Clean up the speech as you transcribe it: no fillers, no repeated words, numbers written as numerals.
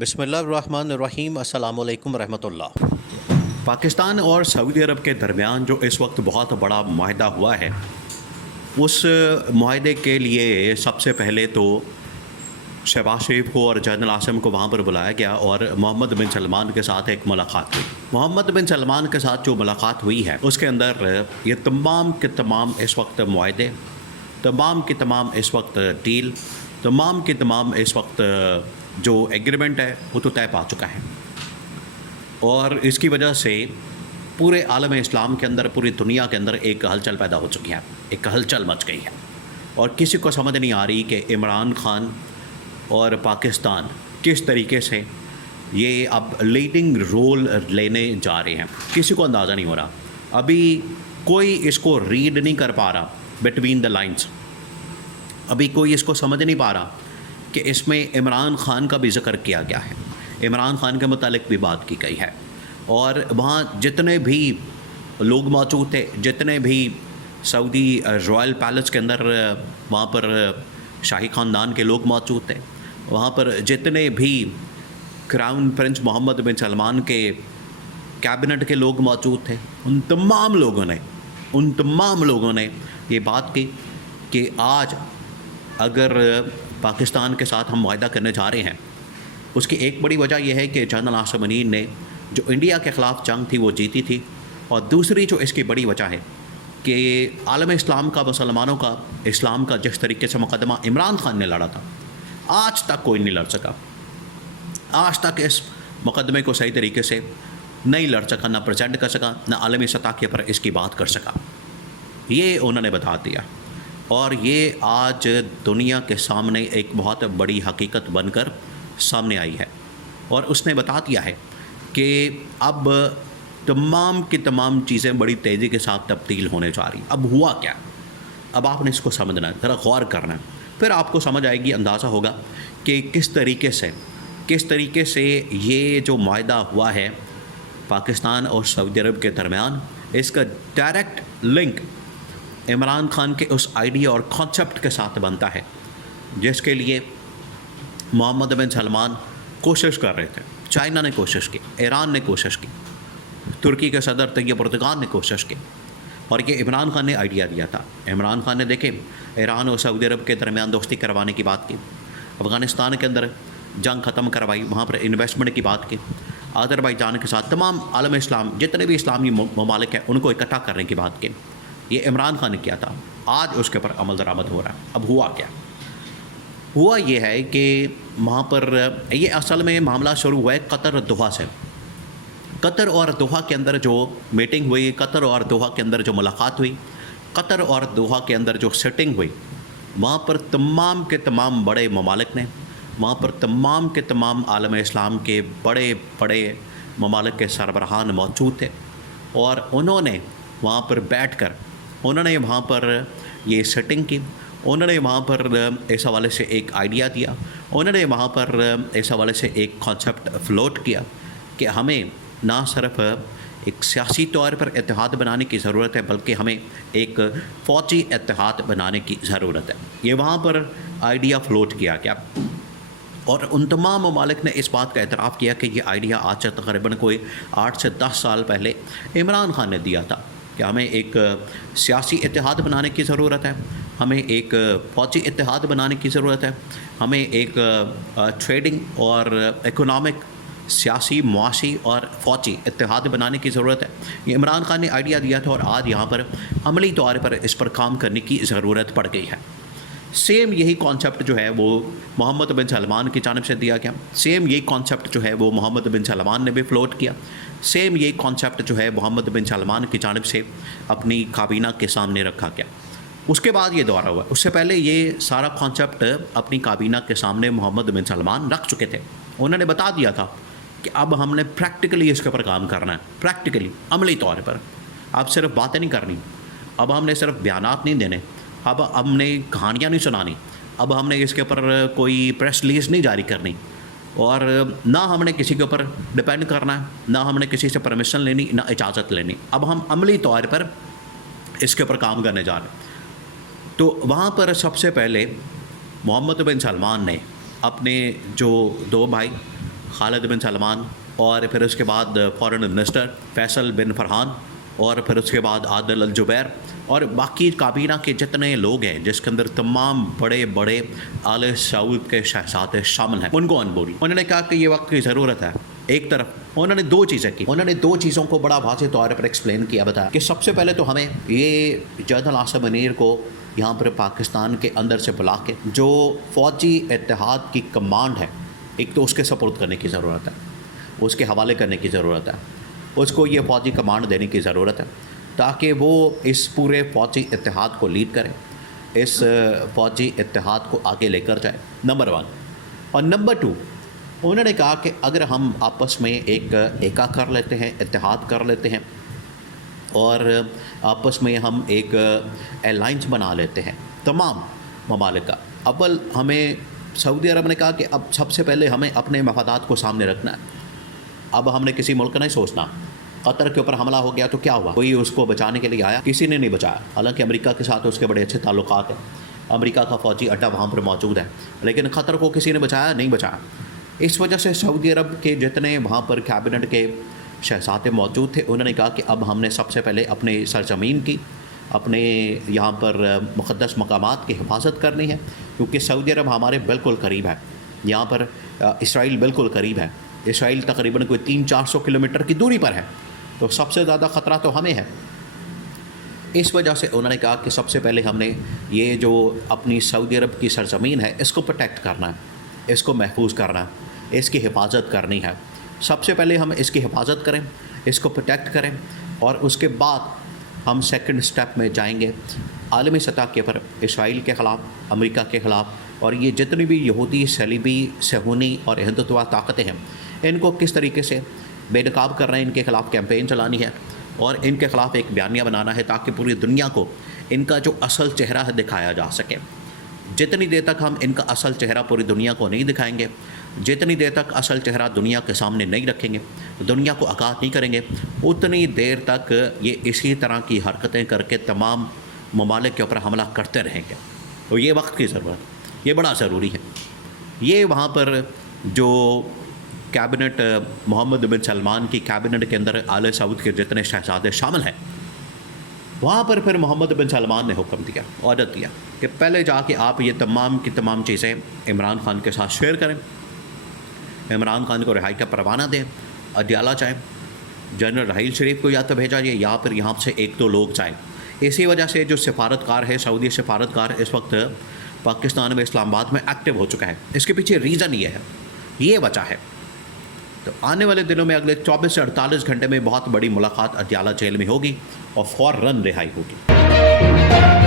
بسم اللہ الرحمن الرحیم۔ السلام علیکم ورحمۃ اللہ۔ پاکستان اور سعودی عرب کے درمیان جو اس وقت بہت بڑا معاہدہ ہوا ہے، اس معاہدے کے لیے سب سے پہلے تو شہباز شریف کو اور جنرل عاصم کو وہاں پر بلایا گیا اور محمد بن سلمان کے ساتھ ایک ملاقات ہوئی۔ محمد بن سلمان کے ساتھ جو ملاقات ہوئی ہے اس کے اندر یہ تمام کے تمام اس وقت معاہدے، تمام کے تمام اس وقت ڈیل، تمام کے تمام اس وقت جو ایگریمنٹ ہے وہ تو طے پا چکا ہے، اور اس کی وجہ سے پورے عالم اسلام کے اندر، پوری دنیا کے اندر ایک ہلچل پیدا ہو چکی ہے، ایک ہلچل مچ گئی ہے، اور کسی کو سمجھ نہیں آ رہی کہ عمران خان اور پاکستان کس طریقے سے یہ اب لیڈنگ رول لینے جا رہے ہیں۔ کسی کو اندازہ نہیں ہو رہا، ابھی کوئی اس کو ریڈ نہیں کر پا رہا بٹوین دا لائنز، ابھی کوئی اس کو سمجھ نہیں پا رہا کہ اس میں عمران خان کا بھی ذکر کیا گیا ہے، عمران خان کے متعلق بھی بات کی گئی ہے، اور وہاں جتنے بھی لوگ موجود تھے، جتنے بھی سعودی رائل پیلس کے اندر وہاں پر شاہی خاندان کے لوگ موجود تھے، وہاں پر جتنے بھی کراؤن پرنس محمد بن سلمان کے کیبنٹ کے لوگ موجود تھے، ان تمام لوگوں نے یہ بات کی کہ آج اگر پاکستان کے ساتھ ہم معاہدہ کرنے جا رہے ہیں، اس کی ایک بڑی وجہ یہ ہے کہ جنرل عاصم منیر نے جو انڈیا کے خلاف جنگ تھی وہ جیتی تھی، اور دوسری جو اس کی بڑی وجہ ہے کہ عالم اسلام کا، مسلمانوں کا، اسلام کا جس طریقے سے مقدمہ عمران خان نے لڑا تھا، آج تک کوئی نہیں لڑ سکا، آج تک اس مقدمے کو صحیح طریقے سے نہیں لڑ سکا، نہ پریزنٹ کر سکا، نہ عالمی سطح کے پر اس کی بات کر سکا۔ یہ انہوں نے بتا دیا، اور یہ آج دنیا کے سامنے ایک بہت بڑی حقیقت بن کر سامنے آئی ہے، اور اس نے بتا دیا ہے کہ اب تمام کی تمام چیزیں بڑی تیزی کے ساتھ تبدیل ہونے جا رہی ہیں۔ اب ہوا کیا؟ اب آپ نے اس کو سمجھنا ہے، ذرا غور کرنا ہے، پھر آپ کو سمجھ آئے گی، اندازہ ہوگا کہ کس طریقے سے یہ جو معاہدہ ہوا ہے پاکستان اور سعودی عرب کے درمیان، اس کا ڈائریکٹ لنک عمران خان کے اس آئیڈیا اور کانسیپٹ کے ساتھ بنتا ہے جس کے لیے محمد بن سلمان کوشش کر رہے تھے، چائنا نے کوشش کی، ایران نے کوشش کی، ترکی کے صدر طیب اردگان نے کوشش کی، اور یہ عمران خان نے آئیڈیا دیا تھا۔ عمران خان نے دیکھیں ایران اور سعودی عرب کے درمیان دوستی کروانے کی بات کی، افغانستان کے اندر جنگ ختم کروائی، وہاں پر انویسٹمنٹ کی بات کی، آذربائیجان کے ساتھ تمام عالم اسلام جتنے بھی اسلامی ممالک ہیں ان کو اکٹھا کرنے کی بات کی، یہ عمران خان نے کیا تھا۔ آج اس کے پر عمل درآمد ہو رہا ہے۔ اب ہوا کیا؟ ہوا یہ ہے کہ وہاں پر یہ اصل میں معاملہ شروع ہوا ہے قطر دوحہ سے۔ قطر اور دوحہ کے اندر جو میٹنگ ہوئی، قطر اور دوحہ کے اندر جو ملاقات ہوئی، قطر اور دوحہ کے اندر جو سیٹنگ ہوئی، وہاں پر تمام کے تمام بڑے ممالک نے، وہاں پر تمام کے تمام عالم اسلام کے بڑے بڑے ممالک کے سربراہان موجود تھے، اور انہوں نے وہاں پر بیٹھ کر انہوں نے وہاں پر یہ سیٹنگ کی، انہوں نے وہاں پر اس حوالے سے ایک آئیڈیا دیا، انہوں نے وہاں پر اس حوالے سے ایک کانسیپٹ فلوٹ کیا کہ ہمیں نہ صرف ایک سیاسی طور پر اتحاد بنانے کی ضرورت ہے بلکہ ہمیں ایک فوجی اتحاد بنانے کی ضرورت ہے۔ یہ وہاں پر آئیڈیا فلوٹ کیا گیا، اور ان تمام ممالک نے اس بات کا اعتراف کیا کہ یہ آئیڈیا آج سے تقریباً کوئی 8 سے 10 سال پہلے عمران خان نے دیا تھا کہ ہمیں ایک سیاسی اتحاد بنانے کی ضرورت ہے، ہمیں ایک فوجی اتحاد بنانے کی ضرورت ہے، ہمیں ایک ٹریڈنگ اور اکنامک، سیاسی، معاشی اور فوجی اتحاد بنانے کی ضرورت ہے۔ یہ عمران خان نے آئیڈیا دیا تھا، اور آج یہاں پر عملی طور پر اس پر کام کرنے کی ضرورت پڑ گئی ہے۔ سیم یہی کانسیپٹ جو ہے وہ محمد بن سلمان کی جانب سے دیا گیا، سیم یہی کانسیپٹ جو ہے وہ محمد بن سلمان نے بھی فلوٹ کیا، سیم یہی کانسیپٹ جو ہے محمد بن سلمان کی جانب سے اپنی کابینہ کے سامنے رکھا گیا۔ اس کے بعد یہ دورہ ہوا، اس سے پہلے یہ سارا کانسیپٹ اپنی کابینہ کے سامنے محمد بن سلمان رکھ چکے تھے۔ انہوں نے بتا دیا تھا کہ اب ہم نے پریکٹیکلی اس کے اوپر کام کرنا ہے، پریکٹیکلی، عملی طور پر، اب صرف باتیں نہیں کرنی، اب ہم نے صرف بیانات نہیں دینے، اب ہم نے کہانیاں نہیں سنانی، اب ہم نے اس کے اوپر کوئی پریس ریلیز نہیں جاری کرنی، اور نہ ہم نے کسی کے اوپر ڈپینڈ کرنا ہے، نہ ہم نے کسی سے پرمیشن لینی، نہ اجازت لینی، اب ہم عملی طور پر اس کے اوپر کام کرنے جا رہے ہیں۔ تو وہاں پر سب سے پہلے محمد بن سلمان نے اپنے جو دو بھائی خالد بن سلمان، اور پھر اس کے بعد فارن منسٹر فیصل بن فرحان، اور پھر اس کے بعد عادل الجبیر، اور باقی کابینہ کے جتنے لوگ ہیں جس کے اندر تمام بڑے بڑے آل سعود کے شہزادے شامل ہیں، ان کو انبولی. انہوں نے کہا کہ یہ وقت کی ضرورت ہے. ایک طرف انہوں نے دو چیزیں کی، انہوں نے دو چیزوں کو بڑا واضح طور پر ایکسپلین کیا، بتایا کہ سب سے پہلے تو ہمیں یہ جنرل عاصم منیر کو یہاں پر پاکستان کے اندر سے بلا کے جو فوجی اتحاد کی کمانڈ ہے، ایک تو اس کے سپورٹ کرنے کی ضرورت ہے، اس کے حوالے کرنے کی ضرورت ہے، اس کو یہ فوجی کمانڈ دینے کی ضرورت ہے تاکہ وہ اس پورے فوجی اتحاد کو لیڈ کرے، اس فوجی اتحاد کو آگے لے کر جائے، نمبر 1. اور نمبر 2، انہوں نے کہا کہ اگر ہم آپس میں ایک ایکا کر لیتے ہیں، اتحاد کر لیتے ہیں، اور آپس میں ہم ایک الائنس بنا لیتے ہیں تمام ممالک کا. اول ہمیں سعودی عرب نے کہا کہ اب سب سے پہلے ہمیں اپنے مفادات کو سامنے رکھنا ہے. اب ہم نے کسی ملک کا نہیں سوچنا. قطر کے اوپر حملہ ہو گیا تو کیا ہوا؟ کوئی اس کو بچانے کے لیے آیا؟ کسی نے نہیں بچایا. حالانکہ امریکہ کے ساتھ اس کے بڑے اچھے تعلقات ہیں، امریکہ کا فوجی اڈا وہاں پر موجود ہے، لیکن قطر کو کسی نے بچایا نہیں بچایا. اس وجہ سے سعودی عرب کے جتنے وہاں پر کیبنٹ کے شہزادے موجود تھے، انہوں نے کہا کہ اب ہم نے سب سے پہلے اپنے سرزمین کی، اپنے یہاں پر مقدس مقامات کی حفاظت کرنی ہے، کیونکہ سعودی عرب ہمارے بالکل قریب ہے. یہاں پر اسرائیل بالکل قریب ہے، اسرائیل تقریباً کوئی 300-400 کلومیٹر کی دوری پر ہے، تو سب سے زیادہ خطرہ تو ہمیں ہے. اس وجہ سے انہوں نے کہا کہ سب سے پہلے ہم نے یہ جو اپنی سعودی عرب کی سرزمین ہے اس کو پروٹیکٹ کرنا ہے، اس کو محفوظ کرنا ہے، اس کی حفاظت کرنی ہے. سب سے پہلے ہم اس کی حفاظت کریں، اس کو پروٹیکٹ کریں، اور اس کے بعد ہم سیکنڈ سٹیپ میں جائیں گے عالمی سطح کے پر اسرائیل کے خلاف، امریکہ کے خلاف، اور یہ جتنی بھی یہودی صلیبی صہیونی اور ہندوتوا طاقتیں ہیں، ان کو کس طریقے سے بے نقاب کرنا ہے، ان کے خلاف کیمپین چلانی ہے، اور ان کے خلاف ایک بیانیہ بنانا ہے تاکہ پوری دنیا کو ان کا جو اصل چہرہ ہے دکھایا جا سکے. جتنی دیر تک ہم ان کا اصل چہرہ پوری دنیا کو نہیں دکھائیں گے، جتنی دیر تک اصل چہرہ دنیا کے سامنے نہیں رکھیں گے، دنیا کو آگاہ نہیں کریں گے، اتنی دیر تک یہ اسی طرح کی حرکتیں کر کے تمام ممالک کے اوپر حملہ کرتے رہیں گے. تو یہ وقت کی ضرورت، یہ بڑا ضروری ہے. یہ وہاں پر جو کیبنٹ محمد بن سلمان کی کیبنٹ کے اندر آل سعود کے جتنے شہزادے شامل ہیں، وہاں پر پھر محمد بن سلمان نے حکم دیا، آرڈر دیا کہ پہلے جا کے آپ یہ تمام کی تمام چیزیں عمران خان کے ساتھ شیئر کریں، عمران خان کو رہائی کا پروانہ دیں، اڈیالہ جائیں، جنرل رحیل شریف کو یا تو بھیجا جائے یا پھر یہاں سے 1-2 لوگ جائیں. اسی وجہ سے جو سفارتکار ہے، سعودی سفارتکار اس وقت پاکستان میں اسلام آباد میں ایکٹیو ہو چکا ہے. اس کے پیچھے ریزن یہ ہے، یہ وجہ ہے. تو آنے والے دنوں میں اگلے 24 سے 48 گھنٹے میں بہت بڑی ملاقات اڈیالہ جیل میں ہوگی اور فوراً رہائی ہوگی.